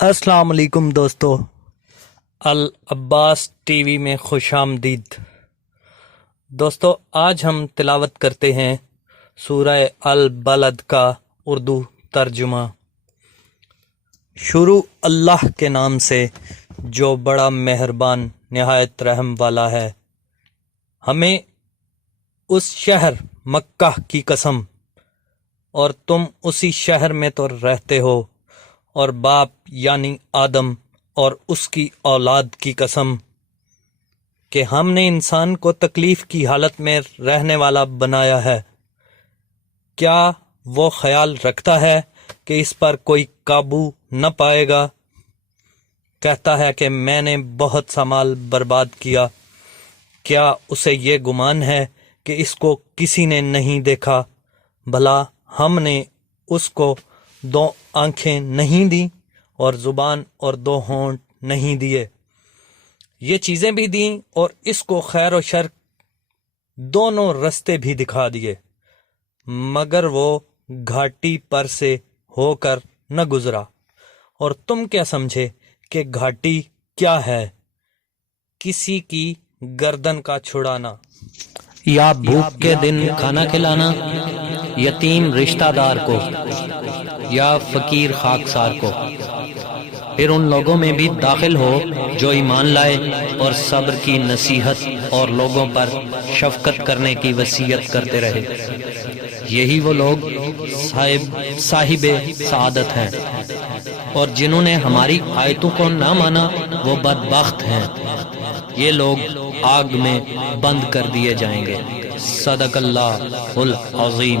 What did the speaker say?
السلام علیکم دوستو، العباس ٹی وی میں خوش آمدید۔ دوستو، آج ہم تلاوت کرتے ہیں سورہ البلد کا اردو ترجمہ۔ شروع اللہ کے نام سے جو بڑا مہربان نہایت رحم والا ہے۔ ہمیں اس شہر مکہ کی قسم، اور تم اسی شہر میں تو رہتے ہو، اور باپ یعنی آدم اور اس کی اولاد کی قسم کہ ہم نے انسان کو تکلیف کی حالت میں رہنے والا بنایا ہے۔ کیا وہ خیال رکھتا ہے کہ اس پر کوئی قابو نہ پائے گا؟ کہتا ہے کہ میں نے بہت سا مال برباد کیا۔ کیا اسے یہ گمان ہے کہ اس کو کسی نے نہیں دیکھا؟ بھلا ہم نے اس کو 2 آنکھیں نہیں دیں اور زبان اور 2 ہونٹ نہیں دیے؟ یہ چیزیں بھی دیں اور اس کو خیر و شر دونوں رستے بھی دکھا دیے، مگر وہ گھاٹی پر سے ہو کر نہ گزرا۔ اور تم کیا سمجھے کہ گھاٹی کیا ہے؟ کسی کی گردن کا چھڑانا، یا بھوک کے دن کھانا کھلانا، یتیم رشتہ دار کو یا فقیر خاکسار کو۔ پھر ان لوگوں میں بھی داخل ہو جو ایمان لائے اور صبر کی نصیحت اور لوگوں پر شفقت کرنے کی وصیت کرتے رہے۔ یہی وہ لوگ صاحب سعادت ہیں، اور جنہوں نے ہماری آیتوں کو نہ مانا وہ بدبخت ہیں۔ یہ لوگ آگ میں بند کر دیے جائیں گے۔ صدق اللہ العظیم۔